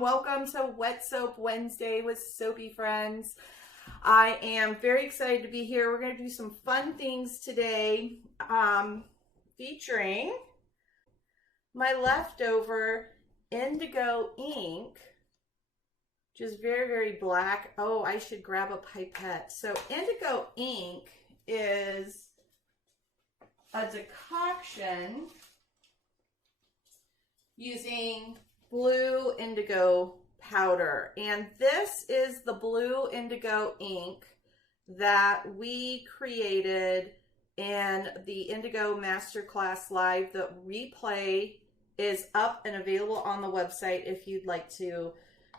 Welcome to Wet Soap Wednesday with Soapy Friends. I am very excited to be here. We're going to do some fun things today, featuring my leftover indigo ink, which is very, very black. Oh, I should grab a pipette. So indigo ink is a decoction using blue indigo powder, and this is the blue indigo ink that we created in the Indigo Masterclass Live. The replay is up and available on the website if you'd like to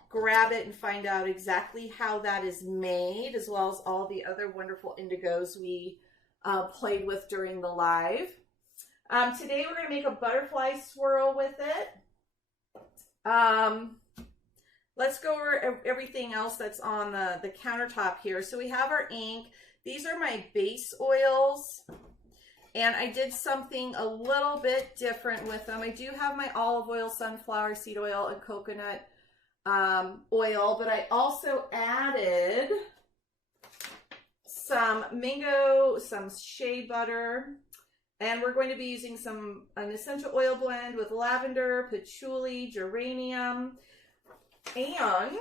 grab it and find out exactly how that is made, as well as all the other wonderful indigos we played with during the live. Today we're going to make a butterfly swirl with it. Let's go over everything else that's on the countertop here. So we have our ink. These are my base oils, and I did something a little bit different with them. I do have my olive oil, sunflower seed oil, and coconut oil, but I also added some mango, some shea butter, and we're going to be using an essential oil blend with lavender, patchouli, geranium, and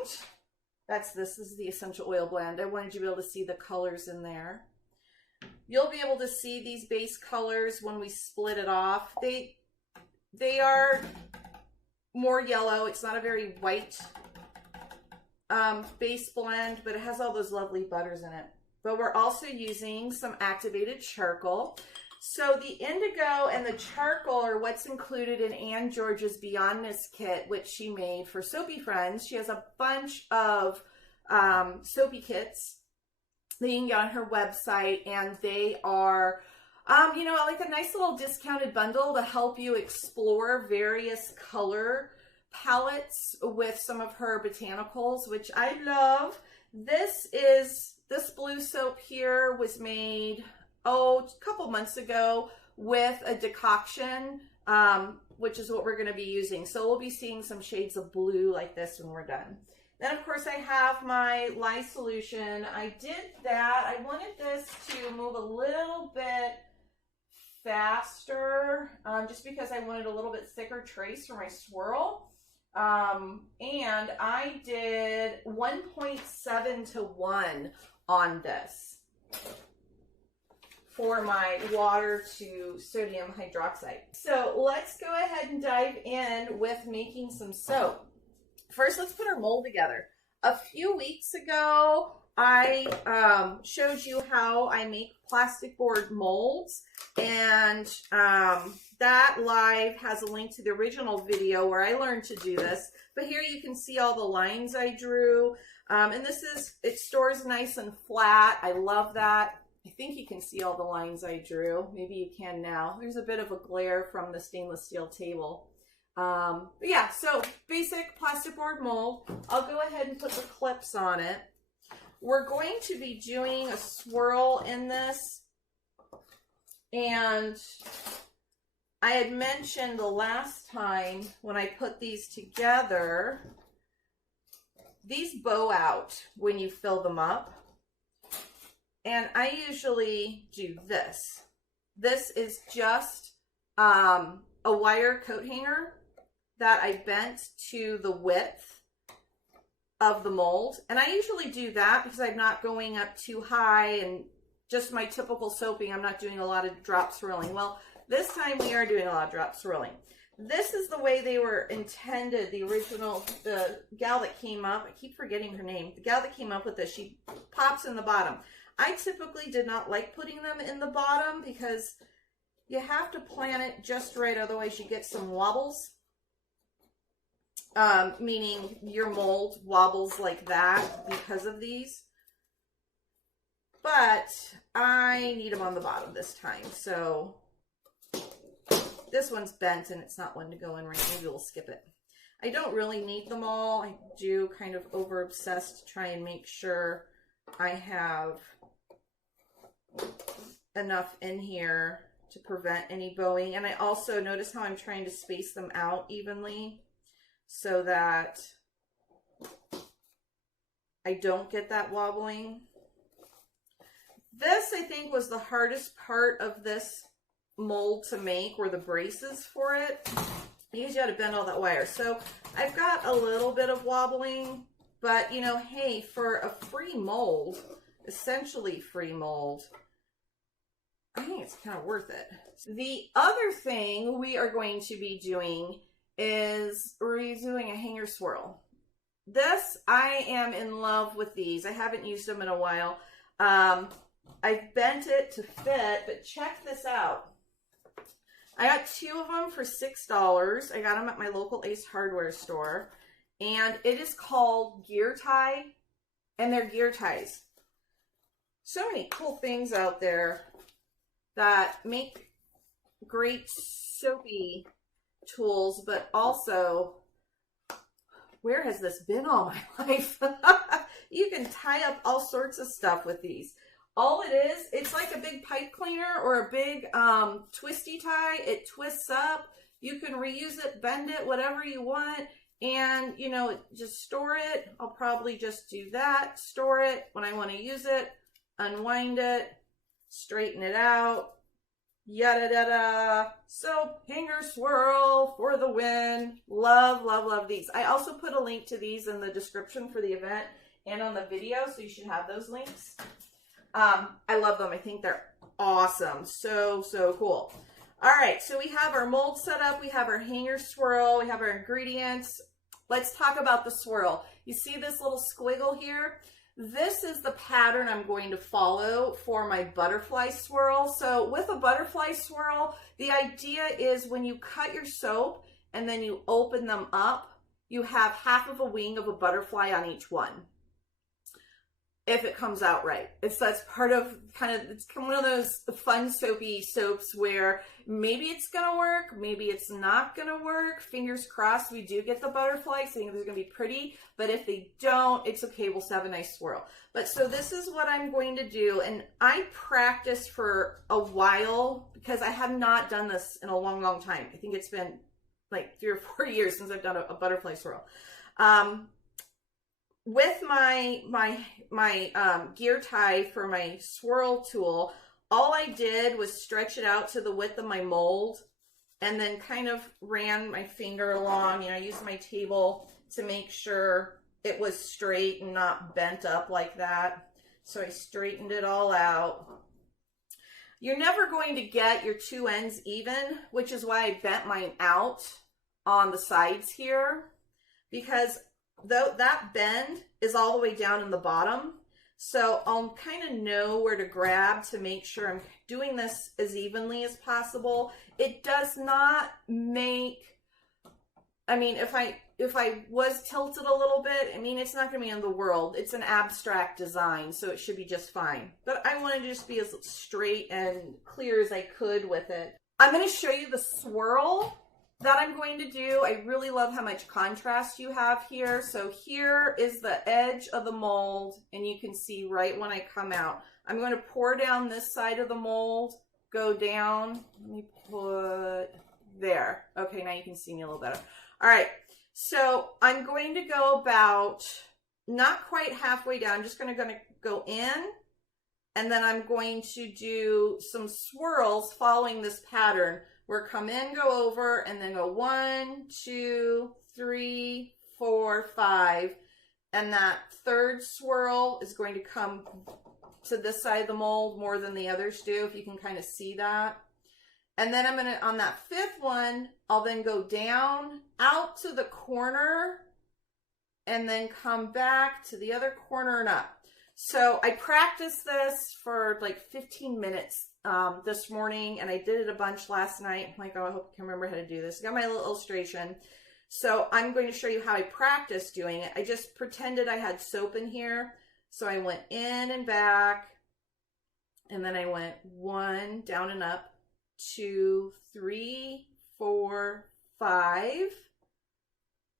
this is the essential oil blend. I wanted you to be able to see the colors in there. You'll be able to see these base colors when we split it off. They are more yellow. It's not a very white base blend, but it has all those lovely butters in it. But we're also using some activated charcoal. So the indigo and the charcoal are what's included in Ann George's Beyondness kit, which she made for Soapy Friends. She has a bunch of soapy kits that you can get on her website, and they are, you know, like a nice little discounted bundle to help you explore various color palettes with some of her botanicals, which I love. This blue soap here was made a couple months ago with a decoction, which is what we're going to be using. So we'll be seeing some shades of blue like this when we're done. Then, of course, I have my lye solution. I did that. I wanted this to move a little bit faster, just because I wanted a little bit thicker trace for my swirl. And I did 1.7 to 1 on this for my water to sodium hydroxide. So let's go ahead and dive in with making some soap. First, let's put our mold together. A few weeks ago, I showed you how I make plastic board molds, and that live has a link to the original video where I learned to do this. But here you can see all the lines I drew, and it stores nice and flat. I love that. I think you can see all the lines I drew. Maybe you can now. There's a bit of a glare from the stainless steel table. But yeah, so basic plastic board mold. I'll go ahead and put the clips on it. We're going to be doing a swirl in this, and I had mentioned the last time when I put these together, these bow out when you fill them up. And I usually do this. This is just a wire coat hanger that I bent to the width of the mold. And I usually do that because I'm not going up too high, and just my typical soaping, I'm not doing a lot of drop swirling. Well, this time we are doing a lot of drop swirling. This is the way they were intended. The original, the gal that came up, I keep forgetting her name. The gal that came up with this, she pops in the bottom. I typically did not like putting them in the bottom because you have to plan it just right, otherwise you get some wobbles. Meaning your mold wobbles like that because of these. But I need them on the bottom this time, so this one's bent and it's not one to go in right. Maybe we'll skip it. I don't really need them all. I do kind of over obsess to try and make sure I have enough in here to prevent any bowing. And I also notice how I'm trying to space them out evenly so that I don't get that wobbling. This, I think, was the hardest part of this mold to make, were the braces for it. You usually got to bend all that wire. So I've got a little bit of wobbling, but you know, hey, for a free mold, essentially free mold, I think it's kind of worth it. The other thing we are going to be doing is we're doing a hanger swirl. This, I am in love with these. I haven't used them in a while. I've bent it to fit, but check this out. I got 2 of them for $6. I got them at my local Ace Hardware store. And it is called gear tie, and they're gear ties. So many cool things out there that make great soapy tools, but also, where has this been all my life? You can tie up all sorts of stuff with these. All it is, it's like a big pipe cleaner or a big twisty tie. It twists up. You can reuse it, bend it, whatever you want. And, you know, just store it. I'll probably just do that. Store it when I want to use it. Unwind it. Straighten it out. Yada yada. So, hanger swirl for the win. Love, love, love these. I also put a link to these in the description for the event and on the video, so you should have those links. I love them. I think they're awesome. So, so cool. All right, so we have our mold set up. We have our hanger swirl. We have our ingredients. Let's talk about the swirl. You see this little squiggle here? This is the pattern I'm going to follow for my butterfly swirl. So with a butterfly swirl, the idea is when you cut your soap and then you open them up, you have half of a wing of a butterfly on each one. If it comes out right. That's part of it's one of those fun soapy soaps where maybe it's gonna work, maybe it's not gonna work. Fingers crossed we do get the butterflies. I think they're gonna be pretty, but if they don't, it's okay, we'll still have a nice swirl. But so this is what I'm going to do, and I practiced for a while because I have not done this in a long, long time. I think it's been like 3 or 4 years since I've done a butterfly swirl. With my gear tie for my swirl tool, all I did was stretch it out to the width of my mold and then kind of ran my finger along. You know, I used my table to make sure it was straight and not bent up like that. So I straightened it all out. You're never going to get your 2 ends even, which is why I bent mine out on the sides here, because though that bend is all the way down in the bottom, so I'll kind of know where to grab to make sure I'm doing this as evenly as possible. It does not make, I mean, if I was tilted a little bit, I mean, it's not going to be in the world. It's an abstract design, so it should be just fine. But I want to just be as straight and clear as I could with it. I'm going to show you the swirl that I'm going to do. I really love how much contrast you have here. So here is the edge of the mold, and you can see right when I come out. I'm going to pour down this side of the mold, go down. Let me put there. Okay, now you can see me a little better. All right, so I'm going to go about not quite halfway down. I'm just going to go in, and then I'm going to do some swirls following this pattern. Where come in, go over, and then go 1, 2, 3, 4, 5. And that third swirl is going to come to this side of the mold more than the others do, if you can kind of see that. And then I'm going to, on that 5th one, I'll then go down, out to the corner, and then come back to the other corner and up. So I practiced this for like 15 minutes this morning, and I did it a bunch last night. I'm like, oh, I hope I can remember how to do this. I got my little illustration. So I'm going to show you how I practiced doing it. I just pretended I had soap in here. So I went in and back, and then I went 1, down and up, 2, 3, 4, 5.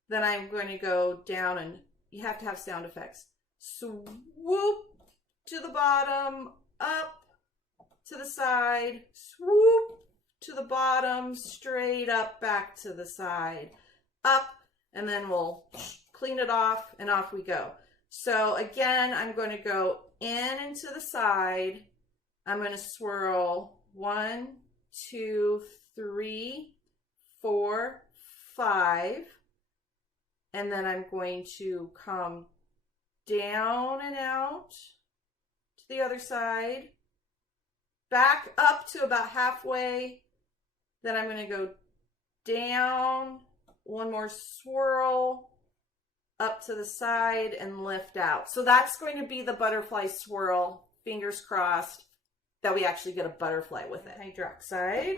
Then I'm going to go down, and you have to have sound effects. Swoop to the bottom, up to the side, swoop to the bottom, straight up, back to the side, up, and then we'll clean it off, and off we go. So again, I'm going to go in and to the side. I'm going to swirl 1, 2, 3, 4, 5. And then I'm going to come down and out to the other side, back up to about halfway. Then I'm going to go down, one more swirl, up to the side, and lift out. So that's going to be the butterfly swirl, fingers crossed that we actually get a butterfly with it. Hydroxide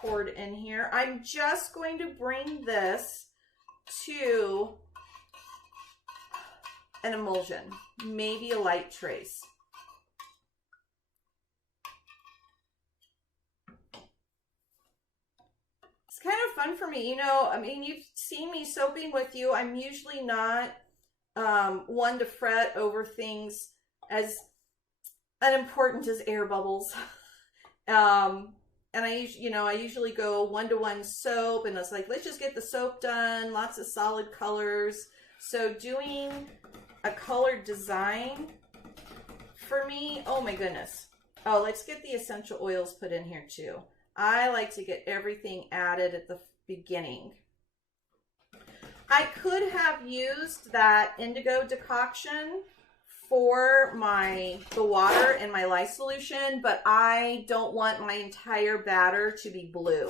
poured in here. I'm just going to bring this to an emulsion, maybe a light trace. It's kind of fun for me, you know. I mean, you've seen me soaping with you. I'm usually not one to fret over things as unimportant as air bubbles. And I usually go one-to-one soap, and it's like, let's just get the soap done, lots of solid colors. So doing a colored design for me, oh my goodness. Oh, let's get the essential oils put in here too. I like to get everything added at the beginning. I could have used that indigo decoction for the water in my lye solution, but I don't want my entire batter to be blue.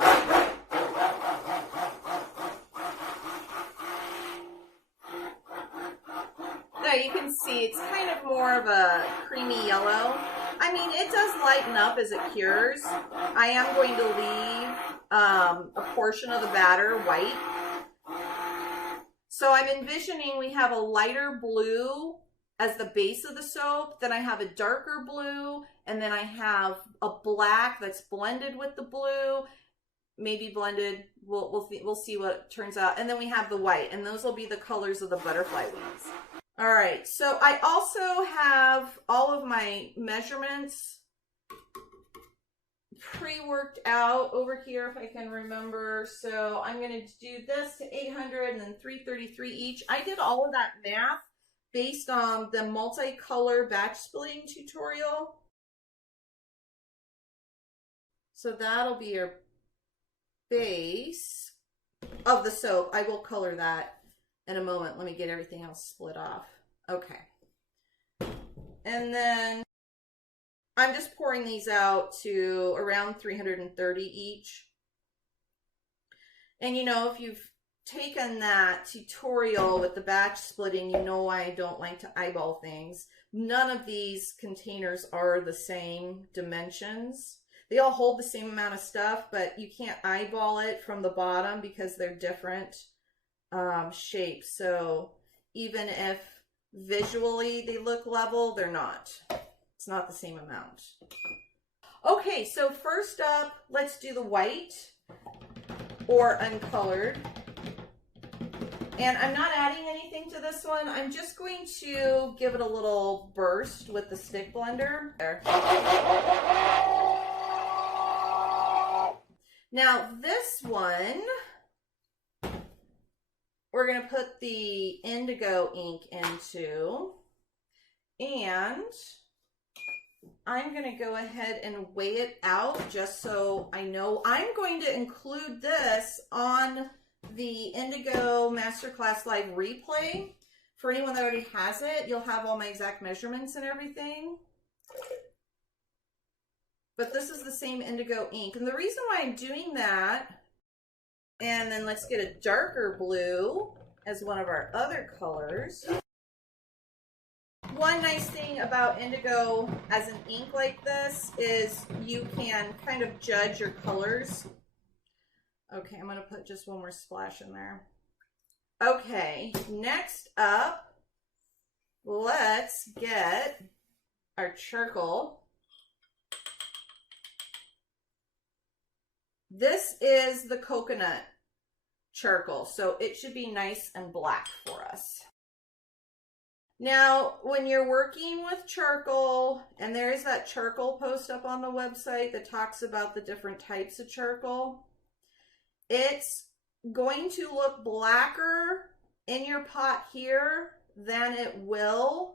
Now you can see it's kind of more of a creamy yellow. I mean, it does lighten up as it cures. I am going to leave a portion of the batter white. So I'm envisioning we have a lighter blue as the base of the soap, then I have a darker blue, and then I have a black that's blended with the blue, maybe blended. We'll see what turns out. And then we have the white, and those will be the colors of the butterfly wings. All right, so I also have all of my measurements pre-worked out over here, if I can remember. So I'm going to do this to 800 and then 333 each. I did all of that math based on the multicolor batch splitting tutorial. So that'll be your base of the soap. I will color that in a moment. Let me get everything else split off. Okay. And then I'm just pouring these out to around 330 each. And you know, if you've taken that tutorial with the batch splitting, you know why I don't like to eyeball things. None of these containers are the same dimensions. They all hold the same amount of stuff, but you can't eyeball it from the bottom because they're different shapes. So even if visually they look level, they're not. It's not the same amount. Okay, so first up, let's do the white or uncolored. And I'm not adding anything to this one. I'm just going to give it a little burst with the stick blender. There. Now this one, we're going to put the indigo ink into, and I'm going to go ahead and weigh it out just so I know. I'm going to include this on the Indigo Masterclass Live replay. For anyone that already has it, you'll have all my exact measurements and everything. But this is the same indigo ink. And the reason why I'm doing that, and then let's get a darker blue as one of our other colors. One nice thing about indigo as an ink like this is you can kind of judge your colors. Okay, I'm going to put just one more splash in there. Okay, next up, let's get our charcoal. This is the coconut charcoal, so it should be nice and black for us. Now, when you're working with charcoal, and there's that charcoal post up on the website that talks about the different types of charcoal, it's going to look blacker in your pot here than it will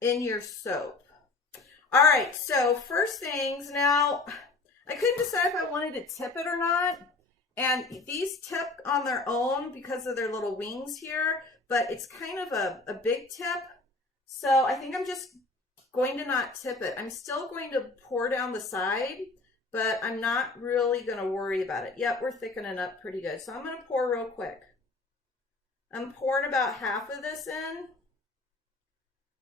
in your soap. All right, so first things, now I couldn't decide if I wanted to tip it or not. And these tip on their own because of their little wings here, but it's kind of a big tip. So I think I'm just going to not tip it. I'm still going to pour down the side, but I'm not really going to worry about it. Yep, we're thickening up pretty good. So I'm going to pour real quick. I'm pouring about half of this in.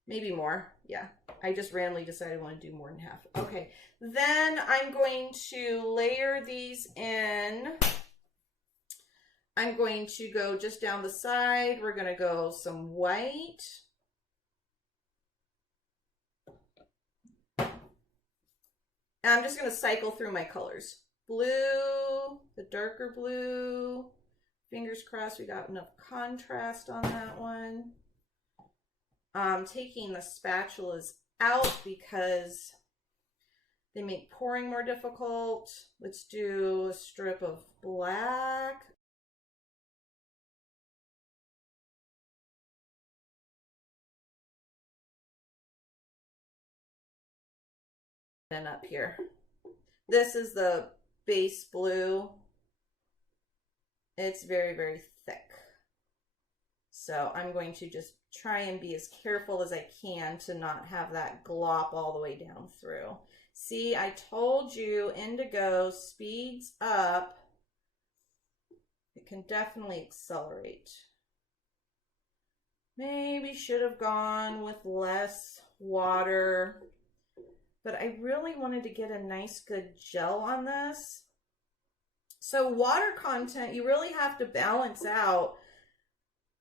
Maybe more. Yeah, I just randomly decided I want to do more than half. Okay, then I'm going to layer these in. I'm going to go just down the side. We're going to go some white. And I'm just going to cycle through my colors. Blue, the darker blue. Fingers crossed we got enough contrast on that one. Taking the spatulas out because they make pouring more difficult. Let's do a strip of black. And up here. This is the base blue. It's very, very thick. So I'm going to just try and be as careful as I can to not have that glop all the way down through. See, I told you indigo speeds up. It can definitely accelerate. Maybe should have gone with less water, but I really wanted to get a nice good gel on this. So water content, you really have to balance out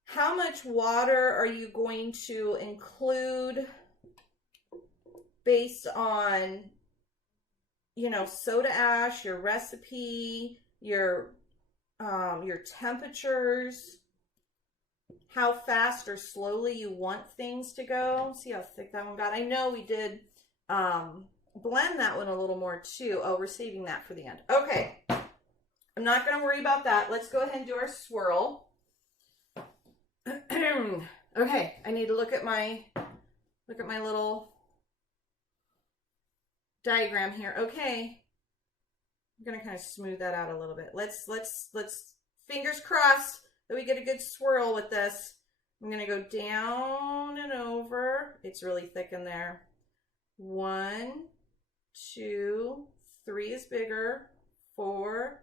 how much water are you going to include based on, you know, soda ash, your recipe, your temperatures, how fast or slowly you want things to go. See how thick that one got? I know we did blend that one a little more too. Oh, we're saving that for the end. Okay, I'm not going to worry about that. Let's go ahead and do our swirl. Okay, I need to look at my little diagram here. Okay, I'm gonna kind of smooth that out a little bit. Let's fingers crossed that we get a good swirl with this. I'm gonna go down and over. It's really thick in there. 1, 2, 3 is bigger. 4,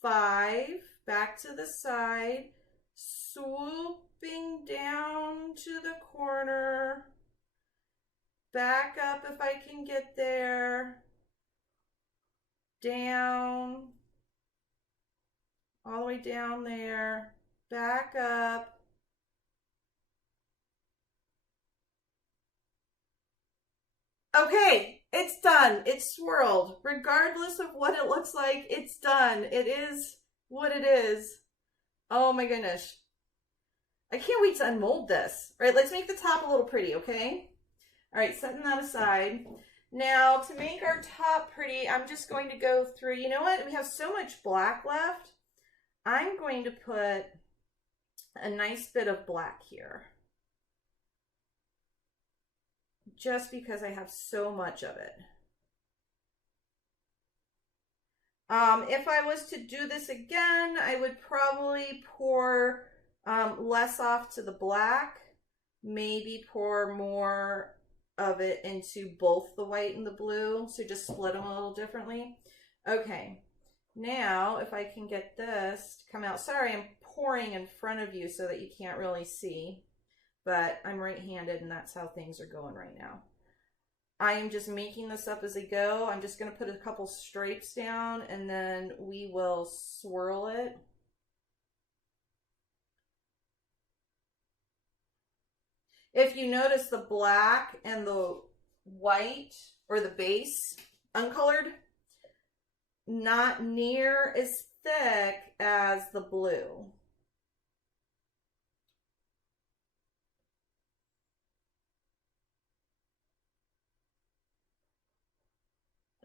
5, back to the side. Swooping down to the corner, back up if I can get there, down, all the way down there, back up. Okay, it's done. It's swirled. Regardless of what it looks like, it's done. It is what it is. Oh my goodness. I can't wait to unmold this. All right, let's make the top a little pretty, okay? All right, setting that aside. Now, to make our top pretty, I'm just going to go through, you know what? We have so much black left. I'm going to put a nice bit of black here. Just because I have so much of it. If I was to do this again, I would probably pour less off to the black, maybe pour more of it into both the white and the blue, so just split them a little differently. Okay, now if I can get this to come out, sorry I'm pouring in front of you so that you can't really see, but I'm right-handed and that's how things are going right now. I am just making this up as I go. I'm just going to put a couple stripes down and then we will swirl it. If you notice the black and the white, or the base, uncolored, not near as thick as the blue.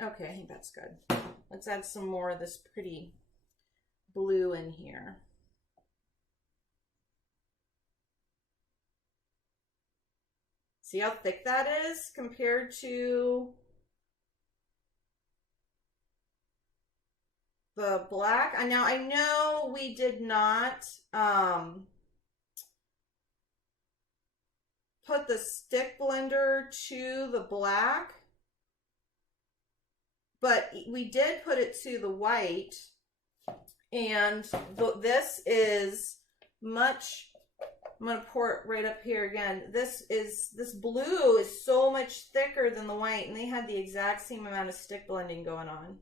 Okay, I think that's good. Let's add some more of this pretty blue in here. See how thick that is compared to the black? Now I know we did not put the stick blender to the black, but we did put it to the white, and this is much, I'm going to pour it right up here again. This blue is so much thicker than the white, and they had the exact same amount of stick blending going on.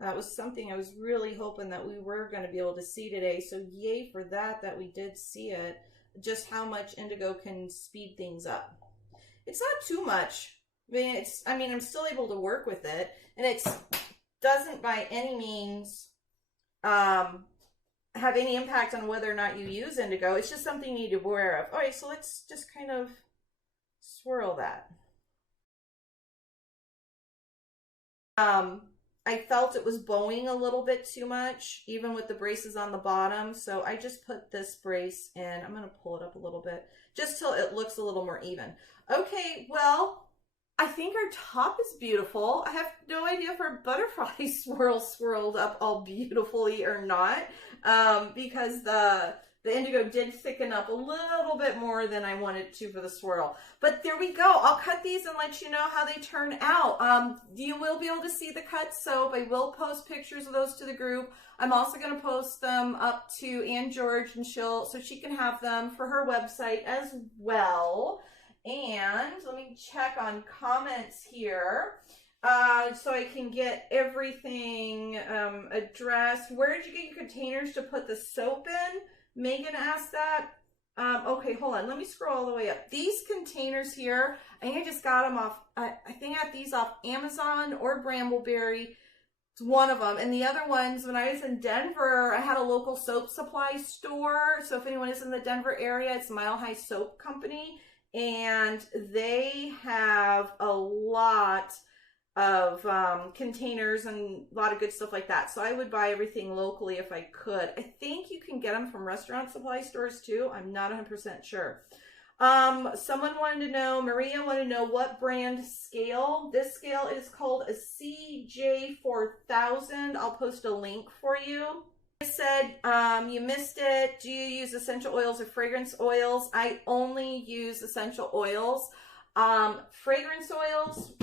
That was something I was really hoping that we were going to be able to see today. So yay for that we did see it. Just how much indigo can speed things up. It's not too much. I mean, I'm still able to work with it, and it doesn't by any means have any impact on whether or not you use indigo. It's just something you need to be aware of. All right, so let's just kind of swirl that. I felt it was bowing a little bit too much, even with the braces on the bottom. So I just put this brace in. I'm going to pull it up a little bit just till it looks a little more even. Okay, well, I think our top is beautiful. I have no idea if our butterfly swirled up all beautifully or not, because the indigo did thicken up a little bit more than I wanted to for the swirl. But there we go. I'll cut these and let you know how they turn out. You will be able to see the cut soap. I will post pictures of those to the group. I'm also going to post them up to Ann George, and so she can have them for her website as well. And let me check on comments here so I can get everything addressed. Where did you get your containers to put the soap in? Megan asked that. Okay, hold on. Let me scroll all the way up. These containers here, I think I just got them off, I think I got these off Amazon or Brambleberry. It's one of them. And the other ones, when I was in Denver, I had a local soap supply store. So if anyone is in the Denver area, it's Mile High Soap Company. And they have a lot of containers and a lot of good stuff like that. So I would buy everything locally if I could. I think you can get them from restaurant supply stores too. I'm not 100% sure. Someone wanted to know, Maria wanted to know what brand scale. This scale is called a CJ4000. I'll post a link for you. I said you missed it. Do you use essential oils or fragrance oils? I only use essential oils. Fragrance oils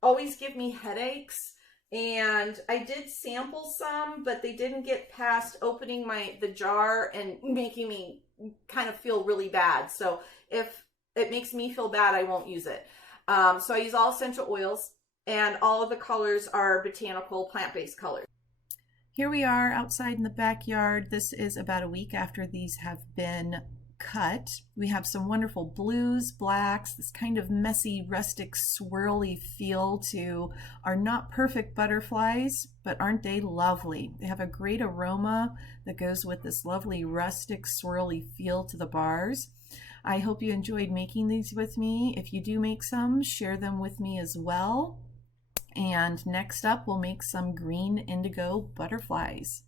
always give me headaches, and I did sample some, but they didn't get past opening the jar and making me kind of feel really bad. So if it makes me feel bad, I won't use it. So I use all essential oils, and all of the colors are botanical, plant-based colors. Here we are outside in the backyard. This is about a week after these have been cut. We have some wonderful blues, blacks, this kind of messy, rustic, swirly feel to our not perfect butterflies, but aren't they lovely? They have a great aroma that goes with this lovely, rustic, swirly feel to the bars. I hope you enjoyed making these with me. If you do make some, share them with me as well. And next up, we'll make some green indigo butterflies.